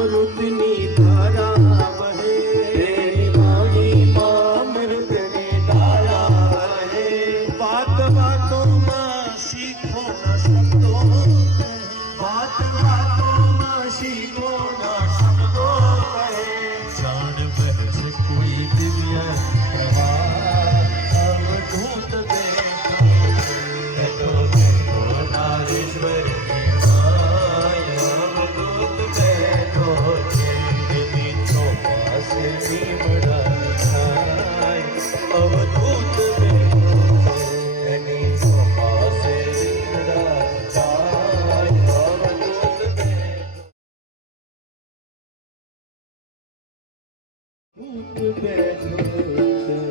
અમૃતની ધારા વહે, તેની વાણીમાં અમૃતની ધારા વહે. વાત વાતોમાં શીખો ના શબ્દો, વાત વાતોમાં શીખો ના શબ્દો કહે. જાણ બહેસ કોઈ દિવ્ય પ્રવાહ અવધૂત બેઠો બેઠો નારેશ્વર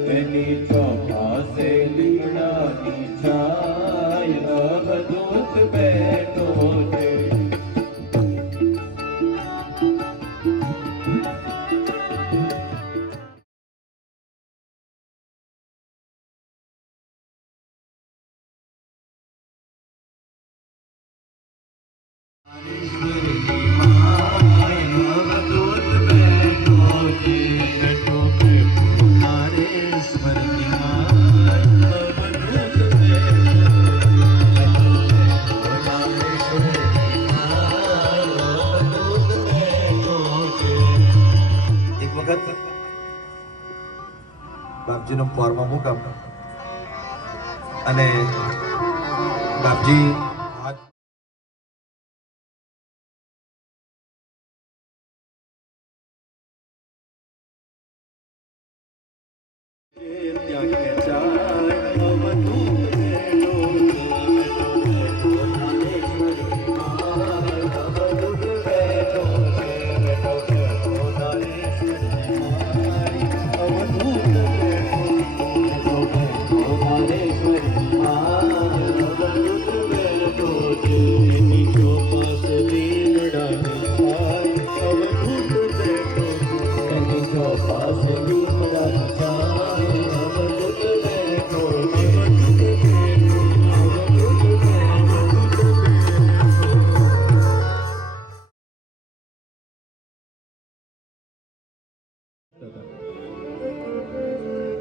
એની ચોપાસે લીમડાની છાય અવધૂત બેઠો છે. બાપજીનો ફોર્મ મુકામ અને બાપજી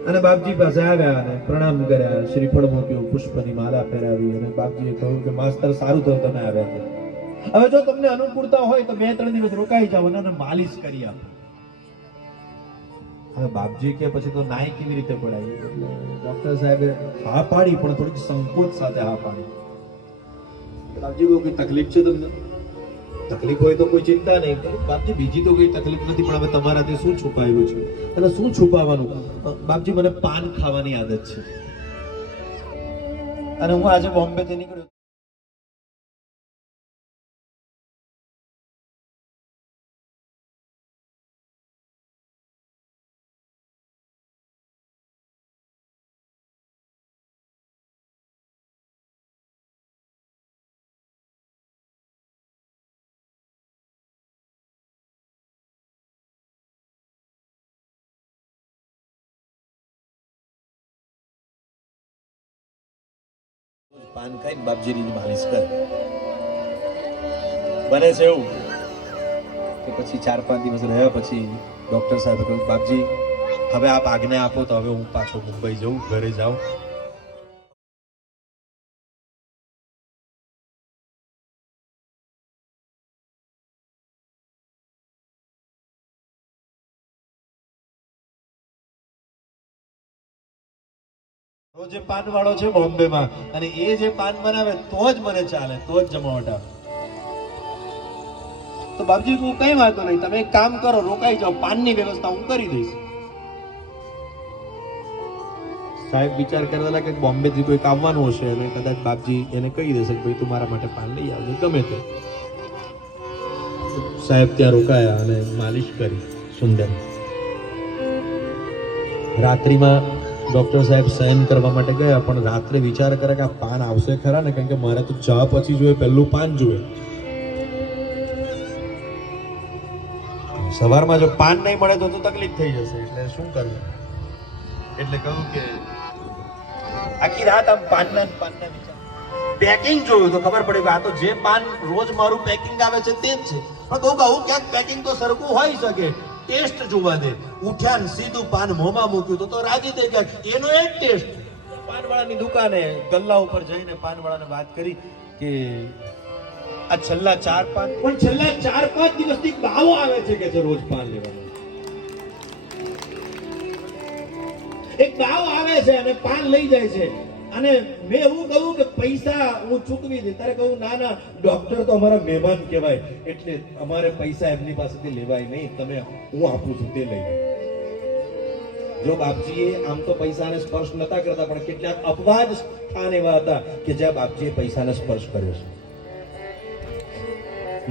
અને બાપજી પાસે આવ્યા અને પ્રણામ કર્યા, શ્રીફળ મૂક્યું, પુષ્પની માલા પહેરાવી અને બાપજીએ કહ્યું કે માસ્તર સારું થયું તમે આવ્યા છે. હવે જો તમને અનુકૂળતા હોય તો 2-3 દિવસ રોકાઈ જાવ અને માલિશ કરી આપો. હવે બાપજી કે પછી તો નાઈ કેવી રીતે પડાય? એટલે ડોક્ટર સાહેબે હા પાડી, પણ થોડીક સંકોચ સાથે હા પાડી. બાપજી કોઈ તકલીફ છે તમને? તકલીફ હોય તો કોઈ ચિંતા નહીં. બાપજી બીજી તો કોઈ તકલીફ નથી, પણ હવે તમારાથી શું છુપાયેલું છે? અને શું છુપાવવાનું? બાપજી મને પાન ખાવાની આદત છે અને હું આજે બોમ્બે થી નીકળ્યો. પાન ખાઈને બાપજીની માલિશ કરે. બને છે એવું કે પછી 4-5 દિવસ રહ્યા પછી ડોક્ટર સાહેબે કહ્યું બાપજી હવે આપ આજ્ઞા આપો તો હવે હું પાછો મુંબઈ જઉં, ઘરે જાઉં. જે પાન વાળો છે બોમ્બેમાં, અને એ જે પાન બનાવે તો જ મને ચાલે, તો જ જમાવટ આવે. તો બાપજી હું કઈ વાંધો નહીં, તમે એક કામ કરો, રોકાઈ જાઓ, પાનની વ્યવસ્થા હું કરી દઈશ. સાહેબ વિચાર કરતા હતા કે બોમ્બે થી કોઈ આવવાનું હશે અને કદાચ બાપજી એને કહી દેશે કે ભાઈ તું મારા માટે પાન લઈ આવજો ગમે તે. સાહેબ ત્યાં રોકાયા અને માલિશ કરી સુંદર. રાત્રિમાં ડોક્ટર સાહેબ શયન કરવા માટે ગયા, પણ રાત્રે વિચાર કરે કે આ પાન આવશે ખરા ને, કારણ કે મારે તો ચા પછી જોઈએ, પહેલું પાન જોઈએ. સવારમાં જો પાન નહીં મળે તો તકલીફ થઈ જશે, એટલે શું કરવું? એટલે કહ્યું કે આખી રાત આમ પાનના વિચાર. પેકિંગ જોયું તો ખબર પડી કે આ તો જે પાન રોજ મારું પેકિંગ આવે છે તે જ છે. પણ કહું કે ક્યાંક પેકિંગ તો સરખું હોઈ શકે, ટેસ્ટ જોવા દે. ઉઠ્યા ને સીધું પાન મોંમાં મૂક્યું તો રાજી થઈ ગયા, એનો એક ટેસ્ટ. પાનવાળાની દુકાને ગલ્લા ઉપર જઈને પાનવાળાને વાત કરી કે આ છેલ્લા 4-5 પણ છેલ્લા 4-5 દિવસથી બાવો આવે છે કે રોજ પાન લેવાનો. એક બાવો આવે છે અને પાન લઈ જાય છે, અને મેં એવું કહ્યું કે પૈસા હું ચૂકવી દે. તારે કહું ના ના, ડોક્ટર તો અમારા મહેમાન કહેવાય, એટલે અમારે પૈસા એમની પાસેથી લેવાય નહીં, તમે હું આપું છું તે લઈ. જો બાપજીએ આમ તો પૈસાને સ્પર્શ નતા કરતા, પણ કેટલાક અપવાદ સ્થાન એવા હતા કે જ્યાં બાપજીએ પૈસાને સ્પર્શ કર્યો છે.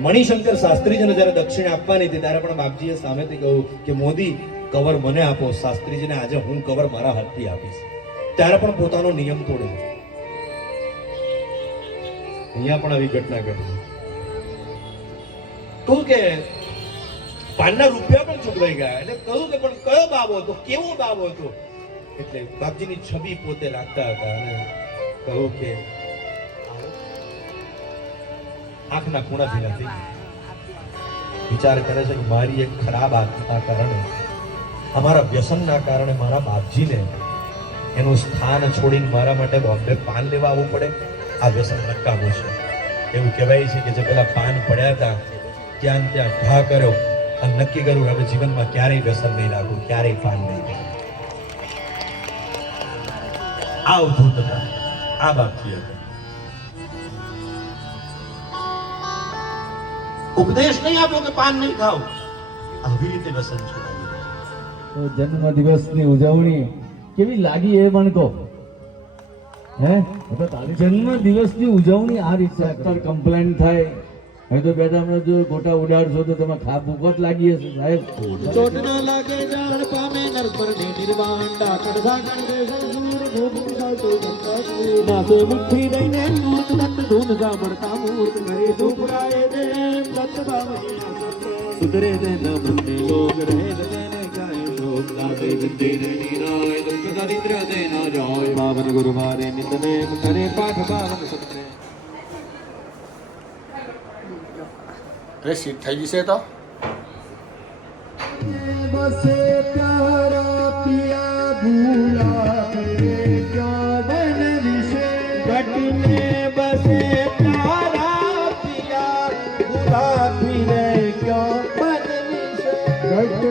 મણિશંકર શાસ્ત્રીજીને જ્યારે દક્ષિણા આપવાની હતી ત્યારે પણ બાપજીએ સામેથી કહ્યું કે મોદી કવર મને આપો. શાસ્ત્રીજીને આજે હું કવર મારા હાથથી આપીશ. ત્યારે પણ પોતાનો નિયમ તોડે. અહીંયા પણ આવી ઘટના ઘટી. કહું કે પાનના રૂપિયા પણ ચૂકવાઈ ગયા. એટલે કહ્યું કે પણ કયો બાબો હતો, કેવો બાબો હતો? એટલે બાપજીની છબી પોતે લાગતા હતા અને કહ્યું કે આંખના ખૂણાથી નથી. વિચાર કરે છે કે મારી એક ખરાબ આંખના કારણે, અમારા વ્યસનના કારણે મારા બાપજીને એનું સ્થાન છોડીને મારા માટે બોમ્બે પાન લેવા આવવું પડે. આ વ્યસન નકામું છે. એવું કહેવાય છે કે જે પેલા પાન પડ્યા હતા ત્યાં ત્યાં ઘા કર્યો અને નક્કી કર્યું હવે જીવનમાં ક્યારેય વ્યસન નહીં રાખવું, ક્યારેય પાન નહીં. આ અવધૂત હતા, આ બાપજી હતા. ઉપદેશ નહીં આપ્યો કે પાન નહીં ખાવ, આવી રીતે વ્યસન છોડાવ્યું. તો જન્મ દિવસની ઉજવણી કેવી લાગી એ પણ કહો. હે જન્મ દિવસની ઉજવણી આ રીતે અત્યારે કમ્પ્લેન થાય. હવે તો બેટા હમણાં જો ગોટા ઉડાડશો તો તમે ખા ભૂખ જ લાગી હશે સાહેબ. ચોટ ન લાગે જાળ પામે નરપર ને નિર્વાણ ડાકડ સાગર દે સંજૂર ભૂખ સાતો કંકા માથે મુઠ્ઠી દઈને મૂર્ત દત્ત ધૂન સાંભળતા મૂર્ત કરે દુપરાય દે દત્ત બાવની સુધરે દે ન બંને લોગ રહે દને ગાય શોક લાગે વિદ્ય ને નિરાય દુઃખ દરિદ્ર દે ન જાય પાવન ગુરુવારે નિતને કરે પાઠ પાવન સત્ય. અરે સીટ થઈ જશે તો बसे प्यारा पिया भूला क्या बन विषे घट में बसे प्यारा पिया भूला फिरे क्या बन विषे घट